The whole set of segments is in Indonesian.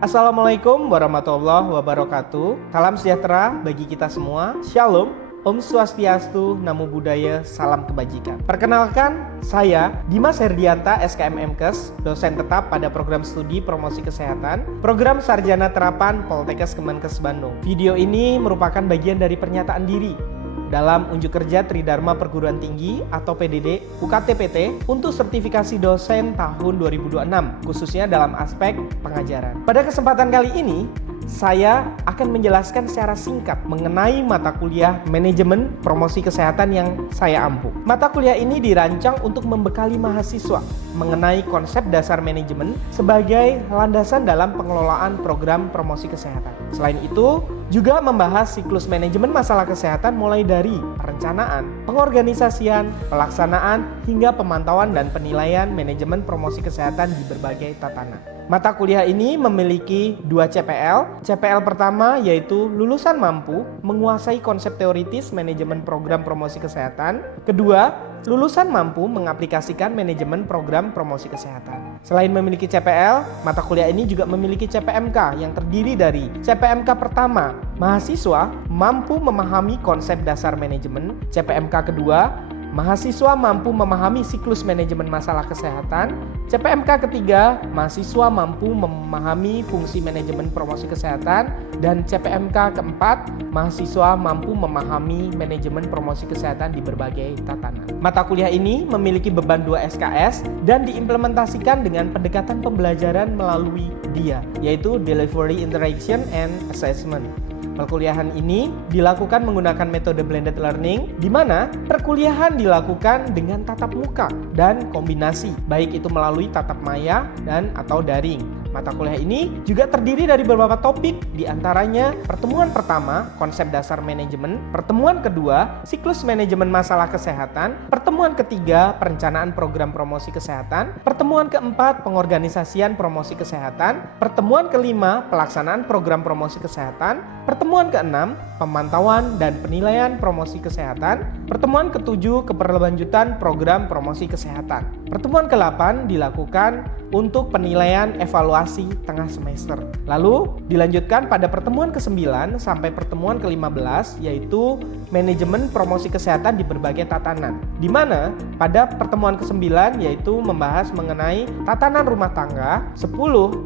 Assalamualaikum warahmatullahi wabarakatuh. Salam sejahtera bagi kita semua. Shalom, Om Swastiastu, Namo Buddhaya, salam kebajikan. Perkenalkan, saya Dimas Herdianta, SKM MKes, dosen tetap pada program studi promosi kesehatan, program Sarjana Terapan Poltekkes Kemenkes Bandung. Video ini merupakan bagian dari pernyataan diri dalam unjuk kerja Tridharma Perguruan Tinggi atau PDD UKT-PT untuk sertifikasi dosen tahun 2026, khususnya dalam aspek pengajaran. Pada kesempatan kali ini, saya akan menjelaskan secara singkat mengenai mata kuliah manajemen promosi kesehatan yang saya ampu. Mata kuliah ini dirancang untuk membekali mahasiswa mengenai konsep dasar manajemen sebagai landasan dalam pengelolaan program promosi kesehatan. Selain itu, juga membahas siklus manajemen masalah kesehatan mulai dari perencanaan, pengorganisasian, pelaksanaan, hingga pemantauan dan penilaian manajemen promosi kesehatan di berbagai tatanan. Mata kuliah ini memiliki 2 CPL. CPL pertama yaitu lulusan mampu menguasai konsep teoritis manajemen program promosi kesehatan. Kedua, lulusan mampu mengaplikasikan manajemen program promosi kesehatan. Selain memiliki CPL, mata kuliah ini juga memiliki CPMK yang terdiri dari CPMK pertama, mahasiswa mampu memahami konsep dasar manajemen. CPMK kedua, mahasiswa mampu memahami siklus manajemen masalah kesehatan. CPMK ketiga, mahasiswa mampu memahami fungsi manajemen promosi kesehatan. Dan CPMK keempat, mahasiswa mampu memahami manajemen promosi kesehatan di berbagai tatanan. Mata kuliah ini memiliki beban 2 SKS dan diimplementasikan dengan pendekatan pembelajaran melalui DIA, yaitu Delivery Interaction and Assessment. Perkuliahan ini dilakukan menggunakan metode blended learning, di mana perkuliahan dilakukan dengan tatap muka dan kombinasi, baik itu melalui tatap maya dan atau daring. Mata kuliah ini juga terdiri dari beberapa topik, diantaranya pertemuan pertama, konsep dasar manajemen, pertemuan kedua, siklus manajemen masalah kesehatan, pertemuan ketiga, perencanaan program promosi kesehatan, pertemuan keempat, pengorganisasian promosi kesehatan, pertemuan kelima, pelaksanaan program promosi kesehatan, pertemuan keenam, pemantauan dan penilaian promosi kesehatan, pertemuan ketujuh, keberlanjutan program promosi kesehatan. Pertemuan ke-8 dilakukan untuk penilaian evaluasi tengah semester. Lalu dilanjutkan pada pertemuan ke-9 sampai pertemuan ke-15, yaitu manajemen promosi kesehatan di berbagai tatanan. Di mana pada pertemuan ke-9 yaitu membahas mengenai tatanan rumah tangga, 10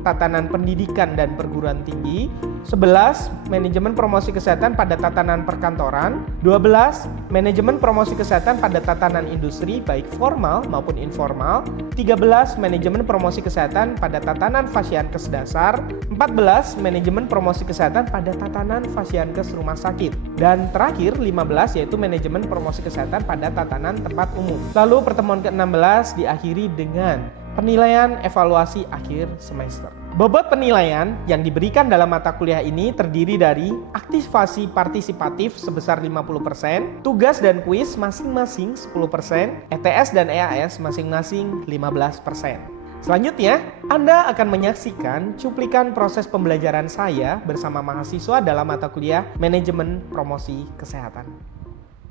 tatanan pendidikan dan perguruan tinggi, 11 manajemen promosi kesehatan pada tatanan perkantoran, 12 manajemen promosi kesehatan pada tatanan industri baik formal maupun informal, 13 manajemen promosi kesehatan pada tatanan Fasiankes dasar, 14 manajemen promosi kesehatan pada tatanan Fasiankes rumah sakit, dan terakhir 15 yaitu manajemen promosi kesehatan pada tatanan tempat umum. Lalu pertemuan ke-16 diakhiri dengan penilaian evaluasi akhir semester. Bobot penilaian yang diberikan dalam mata kuliah ini terdiri dari aktivasi partisipatif sebesar 50%, tugas dan kuis masing-masing 10%, ETS dan EAS masing-masing 15%. Selanjutnya, Anda akan menyaksikan cuplikan proses pembelajaran saya bersama mahasiswa dalam mata kuliah Manajemen Promosi Kesehatan.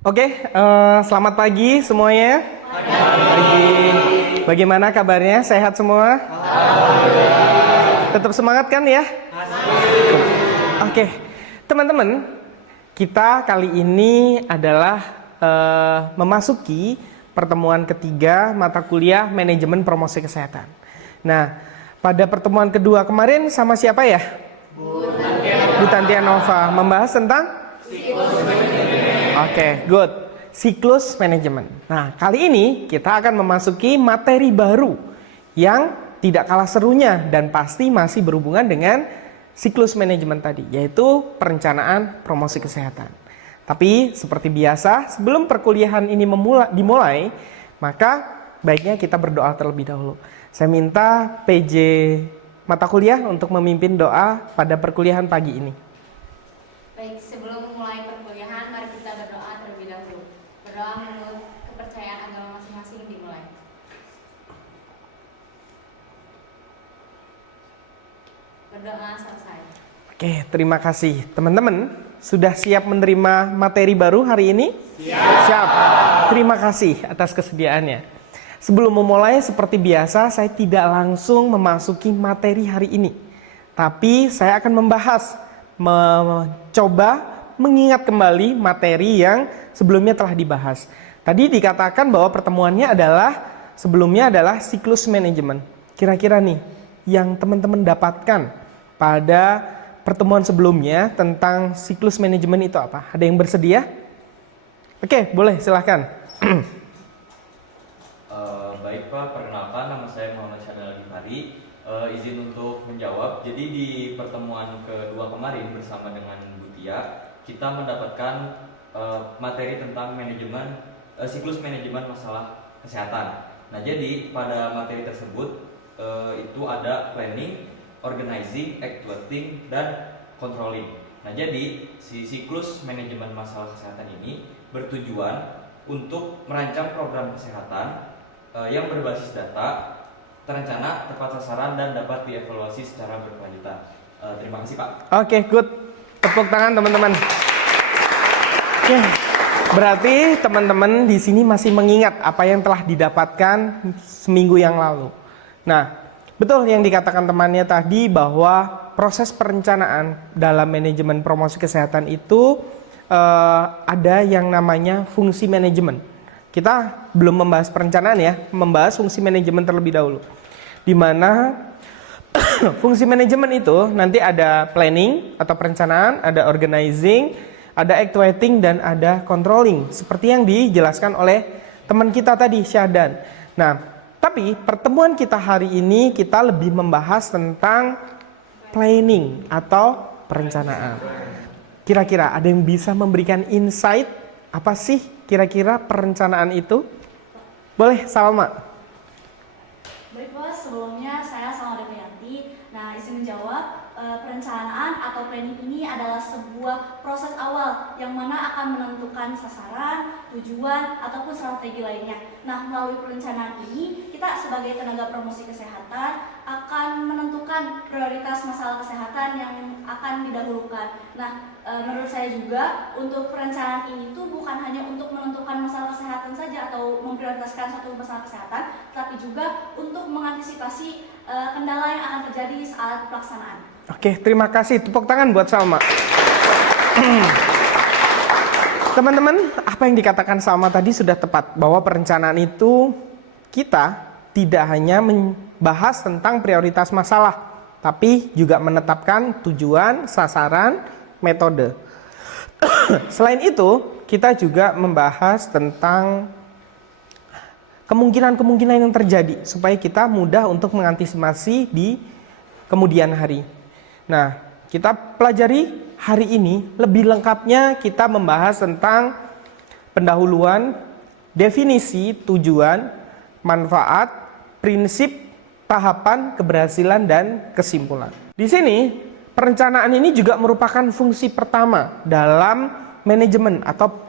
Oke, selamat pagi semuanya. Pagi. Bagaimana kabarnya? Sehat semua? Tetap semangat kan ya? Oke, teman-teman, kita kali ini adalah memasuki pertemuan ketiga mata kuliah Manajemen Promosi Kesehatan. Nah, pada pertemuan kedua kemarin sama siapa ya? Bu Tantianova membahas tentang Oke, good. Siklus manajemen. Nah, kali ini kita akan memasuki materi baru yang tidak kalah serunya dan pasti masih berhubungan dengan siklus manajemen tadi, yaitu perencanaan promosi kesehatan. Tapi seperti biasa, sebelum perkuliahan ini dimulai, maka baiknya kita berdoa terlebih dahulu. Saya minta PJ mata kuliah untuk memimpin doa pada perkuliahan pagi ini. Baik, sebelum mulai perkuliahan, mari kita berdoa terlebih dahulu. Berdoa menurut kepercayaan agama masing-masing dimulai. Berdoa selesai. Oke, terima kasih. Teman-teman, sudah siap menerima materi baru hari ini? Siap. Terima kasih atas kesediaannya. Sebelum memulai, seperti biasa, saya tidak langsung memasuki materi hari ini. Tapi saya akan mencoba mengingat kembali materi yang sebelumnya telah dibahas. Tadi dikatakan bahwa pertemuannya sebelumnya adalah siklus manajemen. Kira-kira nih, yang teman-teman dapatkan pada pertemuan sebelumnya tentang siklus manajemen itu apa? Ada yang bersedia? Oke, boleh, silahkan. Baik Pak, perkenalkan nama saya Muhammad Syadal Ghifari. Izin untuk menjawab. Jadi di pertemuan kedua kemarin bersama dengan Bu Tia, kita mendapatkan materi tentang siklus manajemen masalah kesehatan. Nah, jadi pada materi tersebut itu ada planning, organizing, actuating, dan controlling. Nah, jadi si siklus manajemen masalah kesehatan ini bertujuan untuk merancang program kesehatan yang berbasis data, terencana, tepat sasaran, dan dapat dievaluasi secara berkelanjutan. Terima kasih Pak. Oke, good. Tepuk tangan teman-teman. Oke, berarti teman-teman di sini masih mengingat apa yang telah didapatkan seminggu yang lalu. Nah, betul yang dikatakan temannya tadi bahwa proses perencanaan dalam manajemen promosi kesehatan itu ada yang namanya fungsi manajemen. Kita belum membahas perencanaan ya, membahas fungsi manajemen terlebih dahulu. Di mana fungsi manajemen itu nanti ada planning atau perencanaan, ada organizing, ada actuating, dan ada controlling. Seperti yang dijelaskan oleh teman kita tadi, Syahdan. Nah, tapi pertemuan kita hari ini kita lebih membahas tentang planning atau perencanaan. Kira-kira ada yang bisa memberikan insight apa sih kira-kira perencanaan itu? Boleh, Salma. Baik Bos, sebelumnya saya Salma Deprianti. Nah, izin menjawab, perencanaan atau planning ini adalah sebuah proses awal yang mana akan menentukan sasaran, tujuan, ataupun strategi lainnya. Nah, melalui perencanaan ini, kita sebagai tenaga promosi kesehatan akan menentukan prioritas masalah kesehatan yang akan didahulukan. Nah, menurut saya juga untuk perencanaan ini tuh bukan hanya untuk menentukan masalah kesehatan saja atau memprioritaskan satu masalah kesehatan, tapi juga untuk mengantisipasi kendala yang akan terjadi saat pelaksanaan. Oke, terima kasih. Tepuk tangan buat Salma. Teman-teman, apa yang dikatakan Salma tadi sudah tepat, bahwa perencanaan itu kita tidak hanya membahas tentang prioritas masalah, tapi juga menetapkan tujuan, sasaran, metode. Selain itu, kita juga membahas tentang kemungkinan-kemungkinan yang terjadi supaya kita mudah untuk mengantisipasi di kemudian hari. Nah, kita pelajari hari ini lebih lengkapnya kita membahas tentang pendahuluan, definisi, tujuan, manfaat, prinsip, tahapan, keberhasilan, dan kesimpulan. Di sini, perencanaan ini juga merupakan fungsi pertama dalam manajemen atau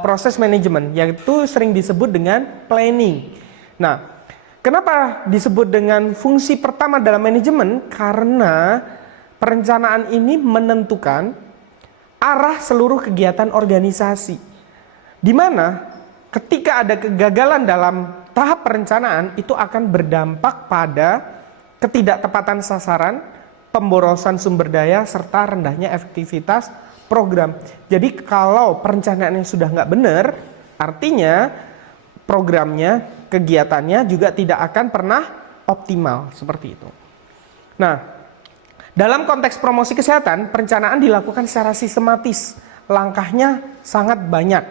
proses manajemen, yaitu sering disebut dengan planning. Nah, kenapa disebut dengan fungsi pertama dalam manajemen? Karena perencanaan ini menentukan arah seluruh kegiatan organisasi. Di mana ketika ada kegagalan dalam tahap perencanaan, itu akan berdampak pada ketidaktepatan sasaran, pemborosan sumber daya, serta rendahnya efektivitas program. Jadi kalau perencanaannya sudah nggak benar, artinya programnya, kegiatannya juga tidak akan pernah optimal seperti itu. Nah, dalam konteks promosi kesehatan, perencanaan dilakukan secara sistematis. Langkahnya sangat banyak.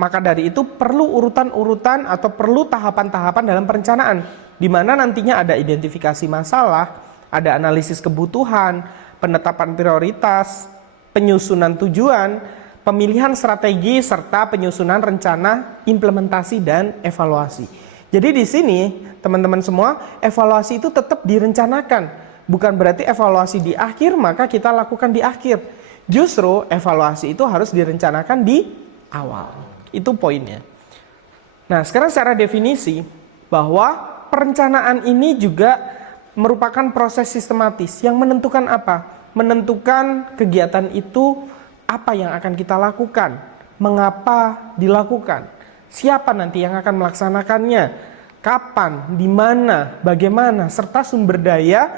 Maka dari itu perlu urutan-urutan atau perlu tahapan-tahapan dalam perencanaan, di mana nantinya ada identifikasi masalah, ada analisis kebutuhan, penetapan prioritas, penyusunan tujuan, pemilihan strategi, serta penyusunan rencana, implementasi, dan evaluasi. Jadi di sini, teman-teman semua, evaluasi itu tetap direncanakan. Bukan berarti evaluasi di akhir, maka kita lakukan di akhir. Justru evaluasi itu harus direncanakan di awal. Itu poinnya. Nah, sekarang secara definisi, bahwa perencanaan ini juga merupakan proses sistematis yang menentukan apa? Menentukan kegiatan itu apa yang akan kita lakukan, mengapa dilakukan, siapa nanti yang akan melaksanakannya, kapan, di mana, bagaimana, serta sumber daya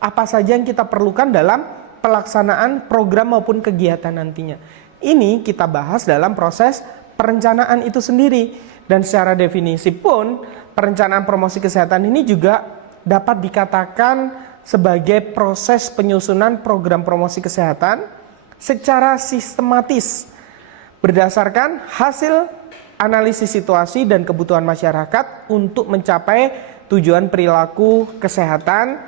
apa saja yang kita perlukan dalam pelaksanaan program maupun kegiatan nantinya. Ini kita bahas dalam proses perencanaan itu sendiri. Dan secara definisi pun, perencanaan promosi kesehatan ini juga dapat dikatakan sebagai proses penyusunan program promosi kesehatan secara sistematis berdasarkan hasil analisis situasi dan kebutuhan masyarakat untuk mencapai tujuan perilaku kesehatan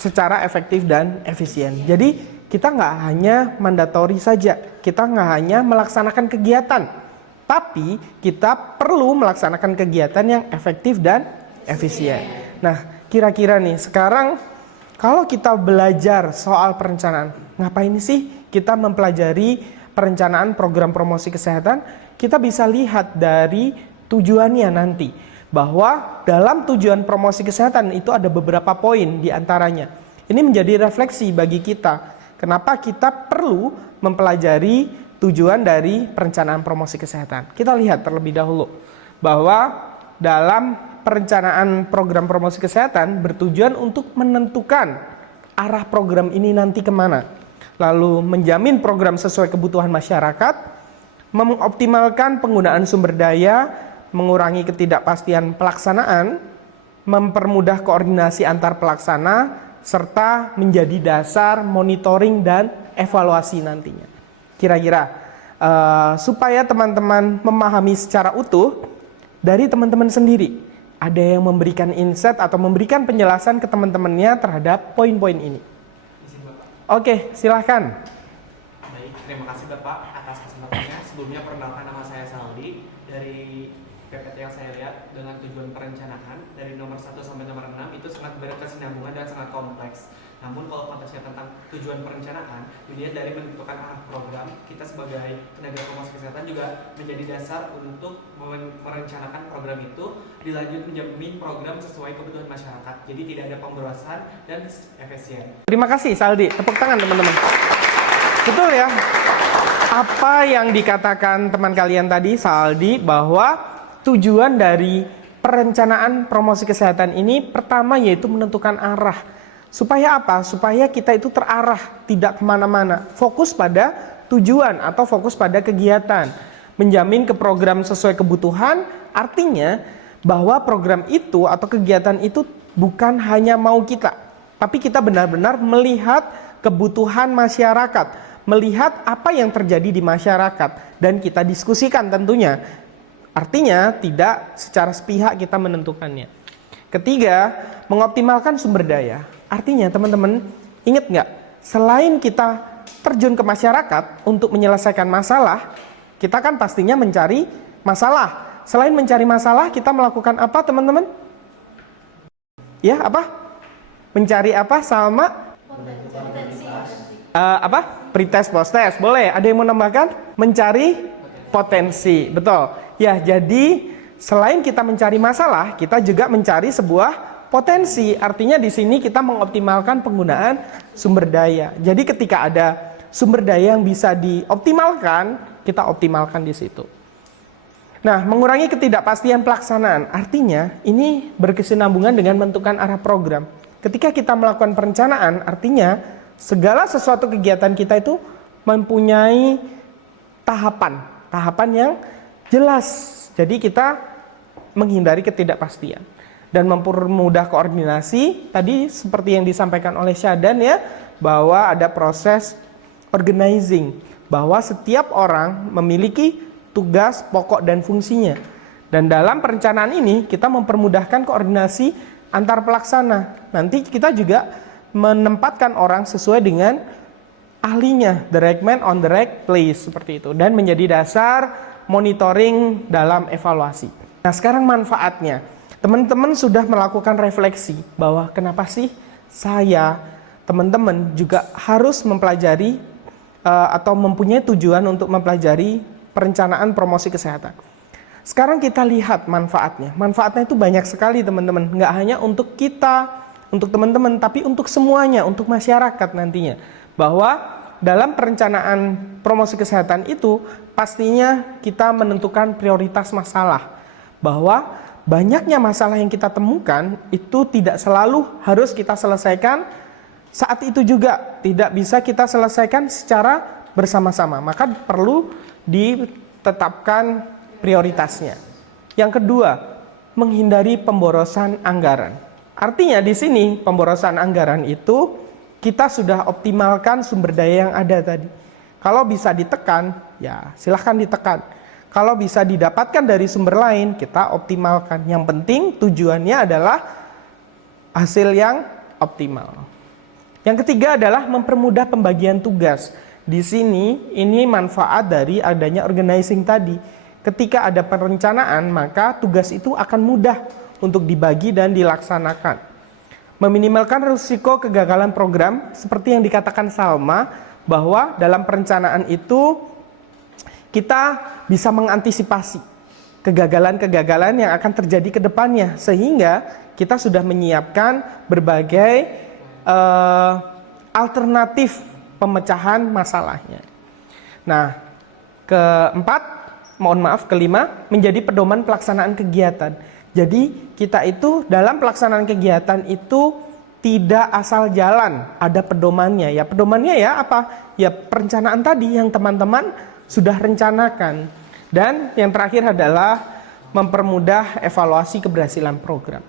secara efektif dan efisien. Jadi kita nggak hanya mandatori saja, kita nggak hanya melaksanakan kegiatan, tapi kita perlu melaksanakan kegiatan yang efektif dan efisien. Nah, kira-kira nih sekarang kalau kita belajar soal perencanaan, ngapain sih kita mempelajari perencanaan program promosi kesehatan? Kita bisa lihat dari tujuannya nanti, bahwa dalam tujuan promosi kesehatan itu ada beberapa poin diantaranya. Ini menjadi refleksi bagi kita, kenapa kita perlu mempelajari tujuan dari perencanaan promosi kesehatan. Kita lihat terlebih dahulu, bahwa dalam perencanaan program promosi kesehatan bertujuan untuk menentukan arah program ini nanti kemana, lalu menjamin program sesuai kebutuhan masyarakat, mengoptimalkan penggunaan sumber daya, mengurangi ketidakpastian pelaksanaan, mempermudah koordinasi antar pelaksana, serta menjadi dasar monitoring dan evaluasi nantinya. Kira-kira supaya teman-teman memahami secara utuh, dari teman-teman sendiri ada yang memberikan insight atau memberikan penjelasan ke teman-temannya terhadap poin-poin ini. Oke, silahkan. Baik, terima kasih Bapak atas kesempatannya. Sebelumnya perkenalkan, nama saya Saldi dari PPT yang saya lihat dengan tujuan perencanaan dari nomor 1 sampai nomor 6 itu sangat berkesinambungan dan sangat kompleks. Namun kalau konteksnya tentang tujuan perencanaan, dilihat dari menentukan arah program, kita sebagai tenaga promosi kesehatan juga menjadi dasar untuk merencanakan program itu dilanjut menjamin program sesuai kebutuhan masyarakat. Jadi tidak ada pemborosan dan efisien. Terima kasih Saldi, tepuk tangan teman-teman. Betul ya, apa yang dikatakan teman kalian tadi Saldi, bahwa tujuan dari perencanaan promosi kesehatan ini pertama yaitu menentukan arah. Supaya apa? Supaya kita itu terarah, tidak kemana-mana, fokus pada tujuan atau fokus pada kegiatan. Menjamin ke program sesuai kebutuhan, artinya bahwa program itu atau kegiatan itu bukan hanya mau kita, tapi kita benar-benar melihat kebutuhan masyarakat, melihat apa yang terjadi di masyarakat, dan kita diskusikan tentunya. Artinya tidak secara sepihak kita menentukannya. Ketiga, mengoptimalkan sumber daya. Artinya teman-teman, ingat nggak? Selain kita terjun ke masyarakat untuk menyelesaikan masalah, kita kan pastinya mencari masalah. Selain mencari masalah, kita melakukan apa teman-teman? Ya, apa? Mencari apa, Salma? Pretest, post-test. Boleh, ada yang mau nambahkan? Mencari potensi, betul. Ya, jadi selain kita mencari masalah, kita juga mencari sebuah potensi. Artinya di sini kita mengoptimalkan penggunaan sumber daya. Jadi ketika ada sumber daya yang bisa dioptimalkan, kita optimalkan di situ. Nah, mengurangi ketidakpastian pelaksanaan. Artinya ini berkesinambungan dengan menentukan arah program. Ketika kita melakukan perencanaan, artinya segala sesuatu kegiatan kita itu mempunyai tahapan yang jelas. Jadi kita menghindari ketidakpastian dan mempermudah koordinasi. Tadi seperti yang disampaikan oleh Syadan ya, bahwa ada proses organizing, bahwa setiap orang memiliki tugas pokok dan fungsinya. Dan dalam perencanaan ini kita mempermudahkan koordinasi antar pelaksana. Nanti kita juga menempatkan orang sesuai dengan ahlinya, the right man on the right place, seperti itu, dan menjadi dasar monitoring dalam evaluasi. Nah, sekarang manfaatnya. Teman-teman sudah melakukan refleksi bahwa kenapa sih saya, teman-teman juga harus mempelajari atau mempunyai tujuan untuk mempelajari perencanaan promosi kesehatan. Sekarang kita lihat manfaatnya. Manfaatnya itu banyak sekali teman-teman. Nggak hanya untuk kita, untuk teman-teman, tapi untuk semuanya, untuk masyarakat nantinya. Bahwa dalam perencanaan promosi kesehatan itu pastinya kita menentukan prioritas masalah. Bahwa banyaknya masalah yang kita temukan itu tidak selalu harus kita selesaikan saat itu juga tidak bisa kita selesaikan secara bersama-sama, maka perlu ditetapkan prioritasnya. Yang kedua, menghindari pemborosan anggaran. Artinya di sini pemborosan anggaran itu kita sudah optimalkan sumber daya yang ada tadi. Kalau bisa ditekan, ya silahkan ditekan. Kalau bisa didapatkan dari sumber lain, kita optimalkan. Yang penting tujuannya adalah hasil yang optimal. Yang ketiga adalah mempermudah pembagian tugas. Di sini ini manfaat dari adanya organizing tadi. Ketika ada perencanaan, maka tugas itu akan mudah untuk dibagi dan dilaksanakan. Meminimalkan risiko kegagalan program seperti yang dikatakan Salma, bahwa dalam perencanaan itu kita bisa mengantisipasi kegagalan-kegagalan yang akan terjadi ke depannya, sehingga kita sudah menyiapkan berbagai alternatif pemecahan masalahnya. Nah, kelima, menjadi pedoman pelaksanaan kegiatan. Jadi kita itu dalam pelaksanaan kegiatan itu tidak asal jalan, ada pedomannya. Ya pedomannya ya apa? Ya perencanaan tadi yang teman-teman sudah rencanakan. Dan yang terakhir adalah mempermudah evaluasi keberhasilan program.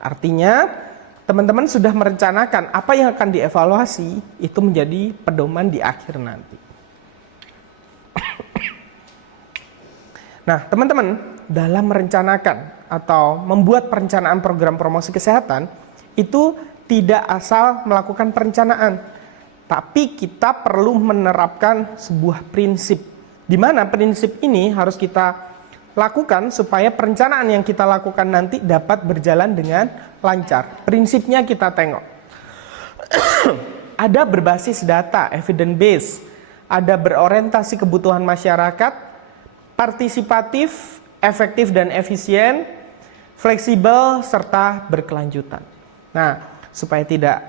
Artinya teman-teman sudah merencanakan apa yang akan dievaluasi, itu menjadi pedoman di akhir nanti. Nah, teman-teman, dalam merencanakan atau membuat perencanaan program promosi kesehatan, itu tidak asal melakukan perencanaan, tapi kita perlu menerapkan sebuah prinsip, di mana prinsip ini harus kita lakukan supaya perencanaan yang kita lakukan nanti dapat berjalan dengan lancar. Prinsipnya kita tengok. Ada berbasis data, evidence base, ada berorientasi kebutuhan masyarakat, partisipatif, efektif dan efisien, fleksibel, serta berkelanjutan. Nah, supaya tidak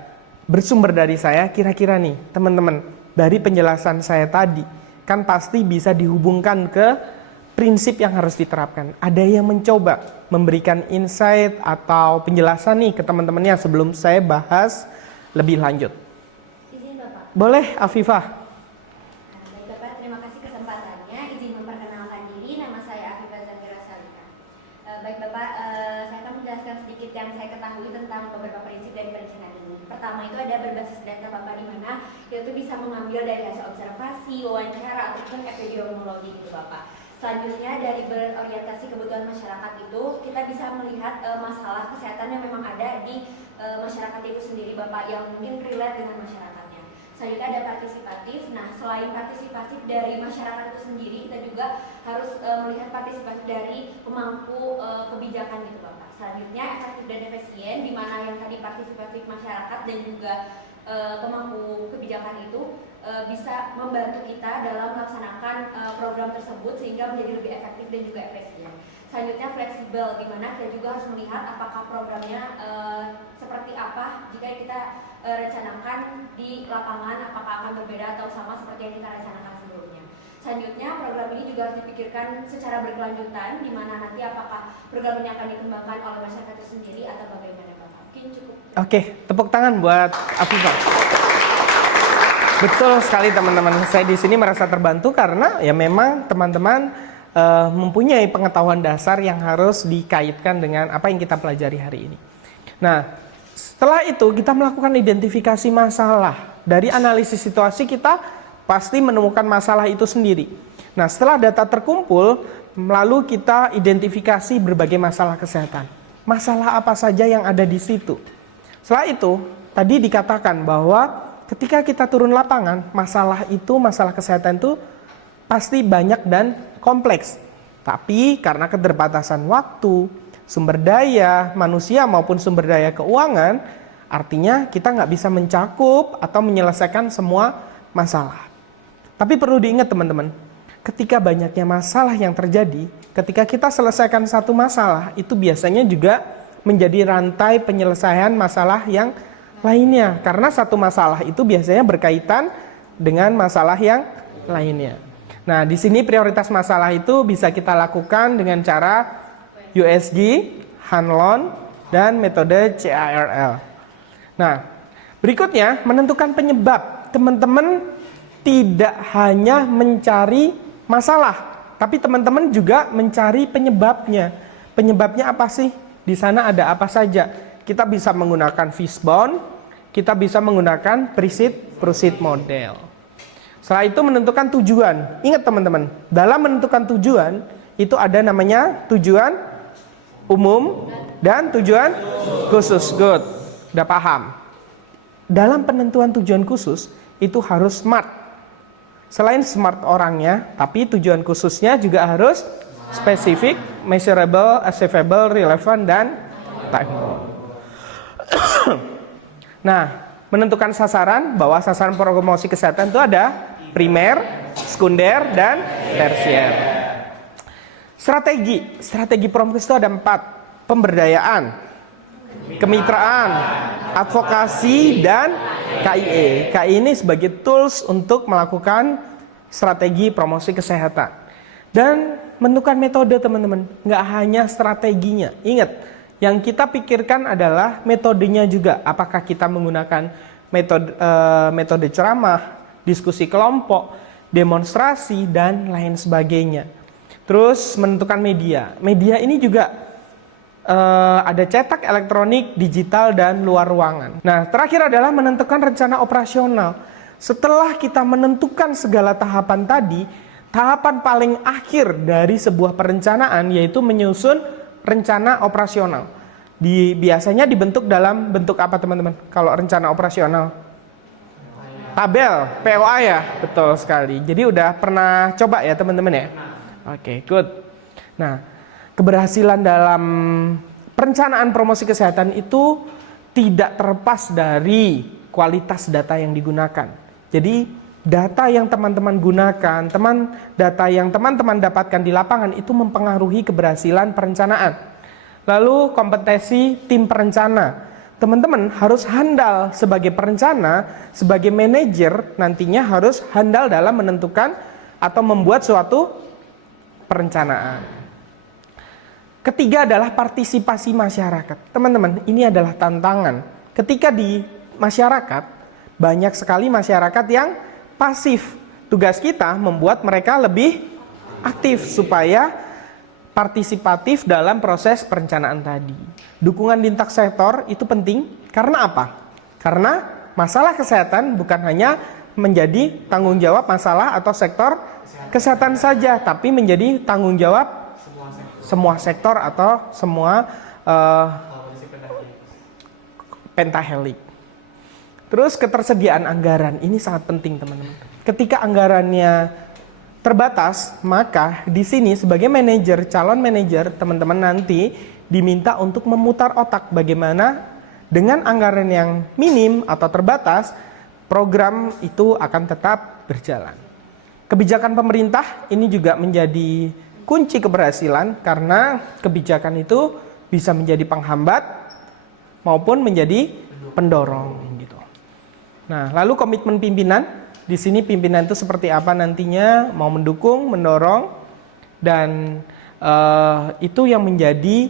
bersumber dari saya, kira-kira nih teman-teman, dari penjelasan saya tadi, kan pasti bisa dihubungkan ke prinsip yang harus diterapkan. Ada yang mencoba memberikan insight atau penjelasan nih ke teman-temannya sebelum saya bahas lebih lanjut. Izin Bapak. Boleh, Afifah. Baik Bapak, terima kasih kesempatannya. Izin memperkenalkan diri, nama saya Afifah Zakira Salika. Baik Bapak, saya akan menjelaskan sedikit yang saya ketahui tentang beberapa prinsip dari perencanaan ini. Pertama itu ada berbasis data Bapak, di mana yaitu bisa mengambil dari hasil observasi, wawancara, ataupun epidemiologi gitu Bapak. Selanjutnya dari berorientasi kebutuhan masyarakat itu kita bisa melihat masalah kesehatan yang memang ada di masyarakat itu sendiri Bapak, yang mungkin relate dengan masyarakatnya. Selanjutnya ada partisipatif. Nah, selain partisipatif dari masyarakat itu sendiri, kita juga harus melihat partisipatif dari pemangku kebijakan gitu Bapak. Selanjutnya efektif dan efisien, di mana yang tadi partisipatif masyarakat dan juga pemangku kebijakan itu bisa membantu kita dalam melaksanakan program tersebut sehingga menjadi lebih efektif dan juga efisien. Selanjutnya fleksibel, di mana kita juga harus melihat apakah programnya seperti apa jika kita rencanakan di lapangan, apakah akan berbeda atau sama seperti yang kita rencanakan sebelumnya. Selanjutnya program ini juga harus dipikirkan secara berkelanjutan, di mana nanti apakah program ini akan dikembangkan oleh masyarakat itu sendiri atau bagaimana Bapak. Mungkin cukup. Oke, tepuk tangan buat Afifah. Betul sekali teman-teman, saya di sini merasa terbantu karena ya memang teman-teman mempunyai pengetahuan dasar yang harus dikaitkan dengan apa yang kita pelajari hari ini. Nah, setelah itu kita melakukan identifikasi masalah. Dari analisis situasi kita pasti menemukan masalah itu sendiri. Nah, setelah data terkumpul, lalu kita identifikasi berbagai masalah kesehatan. Masalah apa saja yang ada di situ. Setelah itu, tadi dikatakan bahwa ketika kita turun lapangan, masalah kesehatan itu pasti banyak dan kompleks. Tapi karena keterbatasan waktu, sumber daya manusia maupun sumber daya keuangan, artinya kita nggak bisa mencakup atau menyelesaikan semua masalah. Tapi perlu diingat teman-teman, ketika banyaknya masalah yang terjadi, ketika kita selesaikan satu masalah, itu biasanya juga menjadi rantai penyelesaian masalah yang lainnya. Karena satu masalah itu biasanya berkaitan dengan masalah yang lainnya. Nah, di sini prioritas masalah itu bisa kita lakukan dengan cara USG, Hanlon, dan metode CARL. Nah, Berikutnya, menentukan penyebab. Teman-teman tidak hanya mencari masalah, tapi teman-teman juga mencari penyebabnya. Penyebabnya apa sih? Di sana ada apa saja? Kita bisa menggunakan fishbone, kita bisa menggunakan proceed model. Setelah itu menentukan tujuan. Ingat teman-teman, dalam menentukan tujuan itu ada namanya tujuan umum dan tujuan khusus. Good, udah paham. Dalam penentuan tujuan khusus itu harus smart. Selain smart orangnya, tapi tujuan khususnya juga harus spesifik, measurable, achievable, relevant, dan time-bound. Nah, menentukan sasaran, bahwa sasaran promosi kesehatan itu ada primer, sekunder, dan tersier. Strategi promosi itu ada 4. Pemberdayaan, kemitraan, advokasi, dan KIE. KIE ini sebagai tools untuk melakukan strategi promosi kesehatan. Dan menentukan metode teman-teman, nggak hanya strateginya. Ingat, yang kita pikirkan adalah metodenya juga. Apakah kita menggunakan metode ceramah, diskusi kelompok, demonstrasi, dan lain sebagainya. Terus menentukan media. Media ini juga ada cetak, elektronik, digital, dan luar ruangan. Nah, terakhir adalah menentukan rencana operasional. Setelah kita menentukan segala tahapan tadi, tahapan paling akhir dari sebuah perencanaan yaitu menyusun rencana operasional. Biasanya dibentuk dalam bentuk apa teman-teman? Kalau rencana operasional? Tabel, POA ya? Betul sekali. Jadi udah pernah coba ya teman-teman ya? Oke, good. Nah, keberhasilan dalam perencanaan promosi kesehatan itu tidak terlepas dari kualitas data yang digunakan. Jadi data yang teman-teman gunakan, data yang teman-teman dapatkan di lapangan itu mempengaruhi keberhasilan perencanaan. Lalu kompetensi tim perencana. Teman-teman harus handal sebagai perencana, sebagai manajer nantinya harus handal dalam menentukan atau membuat suatu perencanaan. Ketiga adalah partisipasi masyarakat. Teman-teman, ini adalah tantangan. Ketika di masyarakat, banyak sekali masyarakat yang pasif. Tugas kita membuat mereka lebih aktif supaya partisipatif dalam proses perencanaan tadi. Dukungan lintas sektor itu penting. Karena apa? Karena masalah kesehatan bukan hanya menjadi tanggung jawab masalah atau sektor kesehatan saja, tapi menjadi tanggung jawab semua sektor atau semua pentahelik. Terus ketersediaan anggaran, ini sangat penting teman-teman. Ketika anggarannya terbatas, maka di sini sebagai manajer, calon manajer, teman-teman nanti diminta untuk memutar otak bagaimana dengan anggaran yang minim atau terbatas, program itu akan tetap berjalan. Kebijakan pemerintah ini juga menjadi kunci keberhasilan karena kebijakan itu bisa menjadi penghambat maupun menjadi pendorong gitu. Nah, lalu komitmen pimpinan. Di sini pimpinan itu seperti apa nantinya, mau mendukung, mendorong, dan itu yang menjadi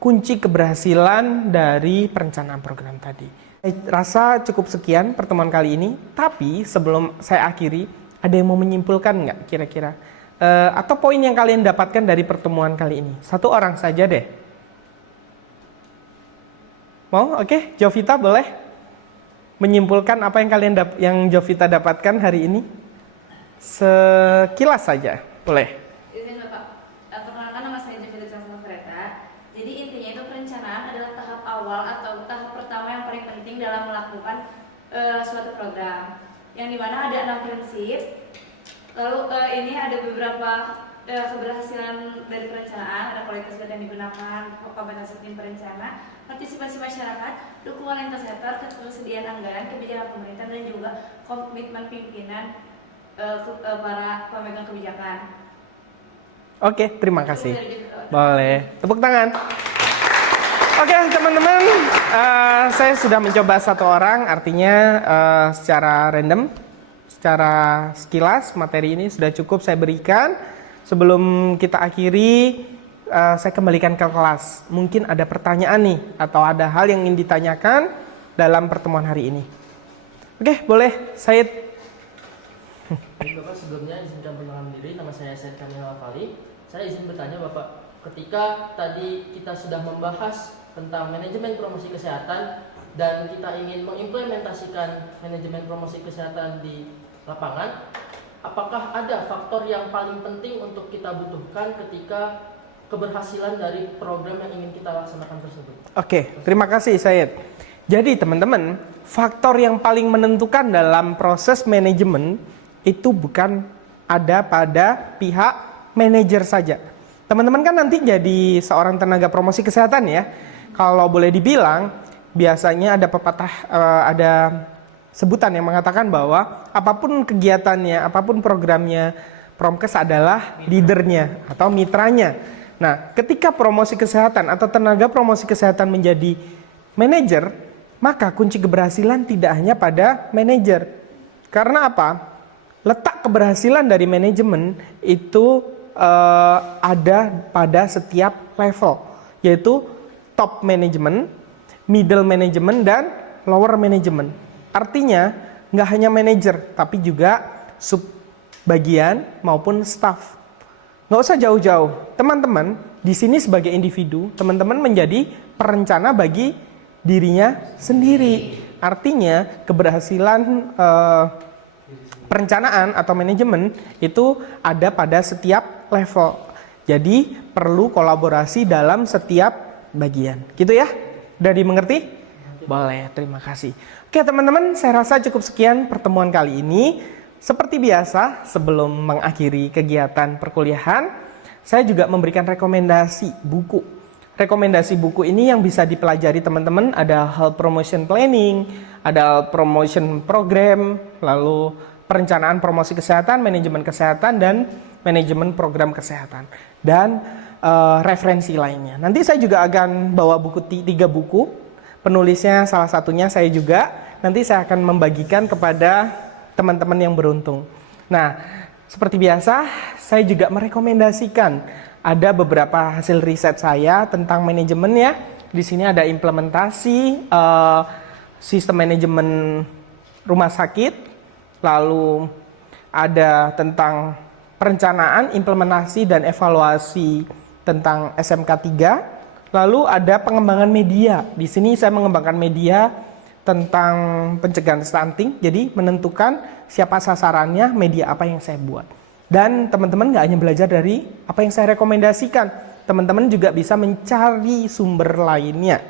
kunci keberhasilan dari perencanaan program tadi. Saya rasa cukup sekian pertemuan kali ini, tapi sebelum saya akhiri, ada yang mau menyimpulkan nggak kira-kira? Atau poin yang kalian dapatkan dari pertemuan kali ini? Satu orang saja deh. Mau? Oke, Jovita boleh menyimpulkan apa yang yang Jovita dapatkan hari ini? Sekilas saja, boleh. Izin Bapak, perkenalkan nama saya Jovita Transnovreta. Jadi intinya itu perencanaan adalah tahap awal atau tahap pertama yang paling penting dalam melakukan suatu program. Yang dimana ada 6 prinsip. Lalu ini ada beberapa keberhasilan dari perencanaan, ada kualitas data yang digunakan, kompetensi tim perencana, partisipasi masyarakat, dukungan lintas sektor, ketersediaan anggaran, kebijakan pemerintah, dan juga komitmen pimpinan para pemegang kebijakan. Oke, terima kasih. Boleh, tepuk tangan. Oke teman-teman, saya sudah mencoba satu orang, artinya secara random. Secara sekilas materi ini sudah cukup saya berikan. Sebelum kita akhiri, saya kembalikan ke kelas. Mungkin ada pertanyaan nih, atau ada hal yang ingin ditanyakan, dalam pertemuan hari ini. Oke, boleh Said. Baik Bapak, sebelumnya izinkan perkenalkan diri, nama saya Said Kamil Alfali. Saya izin bertanya Bapak, ketika tadi kita sudah membahas tentang manajemen promosi kesehatan dan kita ingin mengimplementasikan manajemen promosi kesehatan di lapangan, apakah ada faktor yang paling penting untuk kita butuhkan ketika keberhasilan dari program yang ingin kita laksanakan tersebut? Oke, terima kasih Said. Jadi teman-teman, faktor yang paling menentukan dalam proses manajemen itu bukan ada pada pihak manajer saja. Teman-teman kan nanti jadi seorang tenaga promosi kesehatan ya. Kalau boleh dibilang, biasanya ada pepatah, ada sebutan yang mengatakan bahwa apapun kegiatannya, apapun programnya, Promkes adalah leadernya atau mitranya. Nah, ketika promosi kesehatan atau tenaga promosi kesehatan menjadi manajer, maka kunci keberhasilan tidak hanya pada manajer. Karena apa? Letak keberhasilan dari manajemen itu ada pada setiap level, yaitu top management, middle management, dan lower management. Artinya, nggak hanya manajer, tapi juga sub bagian maupun staff. Nggak usah jauh-jauh, teman-teman di sini sebagai individu, teman-teman menjadi perencana bagi dirinya sendiri. Artinya keberhasilan perencanaan atau manajemen itu ada pada setiap level. Jadi perlu kolaborasi dalam setiap bagian. Gitu ya? Udah dimengerti? Boleh, terima kasih. Oke teman-teman, saya rasa cukup sekian pertemuan kali ini. Seperti biasa, sebelum mengakhiri kegiatan perkuliahan, saya juga memberikan rekomendasi buku. Rekomendasi buku ini yang bisa dipelajari teman-teman ada health promotion planning, ada promotion program, lalu perencanaan promosi kesehatan, manajemen kesehatan, dan manajemen program kesehatan. Dan referensi lainnya. Nanti saya juga akan bawa buku 3 buku. Penulisnya salah satunya saya juga. Nanti saya akan membagikan kepada teman-teman yang beruntung. Nah, seperti biasa, saya juga merekomendasikan ada beberapa hasil riset saya tentang manajemen ya. Di sini ada implementasi sistem manajemen rumah sakit. Lalu ada tentang perencanaan, implementasi, dan evaluasi tentang SMK 3. Lalu ada pengembangan media. Di sini saya mengembangkan media tentang pencegahan stunting. Jadi menentukan siapa sasarannya, media apa yang saya buat. Dan teman-teman nggak hanya belajar dari apa yang saya rekomendasikan. Teman-teman juga bisa mencari sumber lainnya.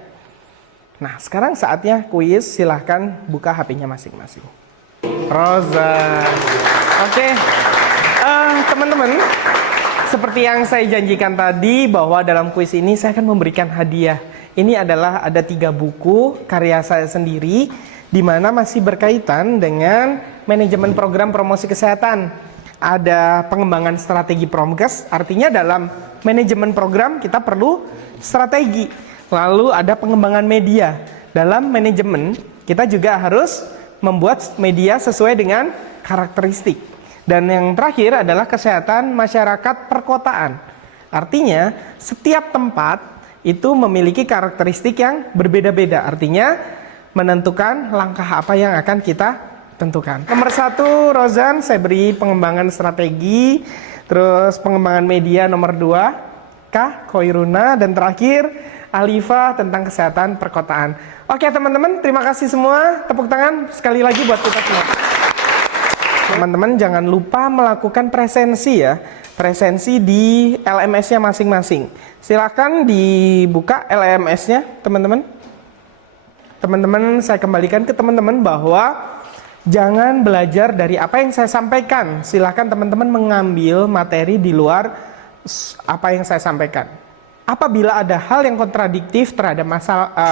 Nah, sekarang saatnya kuis. Silahkan buka HP-nya masing-masing. Rosa. Oke. Teman-teman, seperti yang saya janjikan tadi bahwa dalam kuis ini saya akan memberikan hadiah. Ini adalah ada 3 buku karya saya sendiri di mana masih berkaitan dengan manajemen program promosi kesehatan. Ada pengembangan strategi Promkes, artinya dalam manajemen program kita perlu strategi. Lalu ada pengembangan media. Dalam manajemen kita juga harus membuat media sesuai dengan karakteristik. Dan yang terakhir adalah kesehatan masyarakat perkotaan. Artinya setiap tempat itu memiliki karakteristik yang berbeda-beda. Artinya menentukan langkah apa yang akan kita tentukan. Nomor 1 Rozan, saya beri pengembangan strategi. Terus pengembangan media nomor 2 Kak Koiruna. Dan terakhir Alifa tentang kesehatan perkotaan. Oke teman-teman, terima kasih semua. Tepuk tangan sekali lagi buat kita semua. Teman-teman jangan lupa melakukan presensi ya. Presensi di LMS-nya masing-masing. Silakan dibuka LMS-nya teman-teman. Teman-teman, saya kembalikan ke teman-teman bahwa jangan belajar dari apa yang saya sampaikan. Silakan teman-teman mengambil materi di luar apa yang saya sampaikan. Apabila ada hal yang kontradiktif terhadap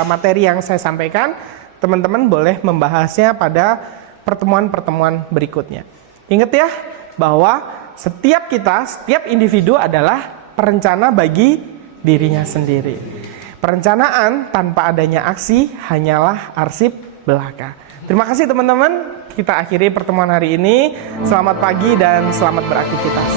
materi yang saya sampaikan, teman-teman boleh membahasnya pada pertemuan-pertemuan berikutnya. Ingat ya, bahwa setiap individu adalah perencana bagi dirinya sendiri. Perencanaan tanpa adanya aksi hanyalah arsip belaka. Terima kasih teman-teman, kita akhiri pertemuan hari ini. Selamat pagi dan selamat beraktivitas.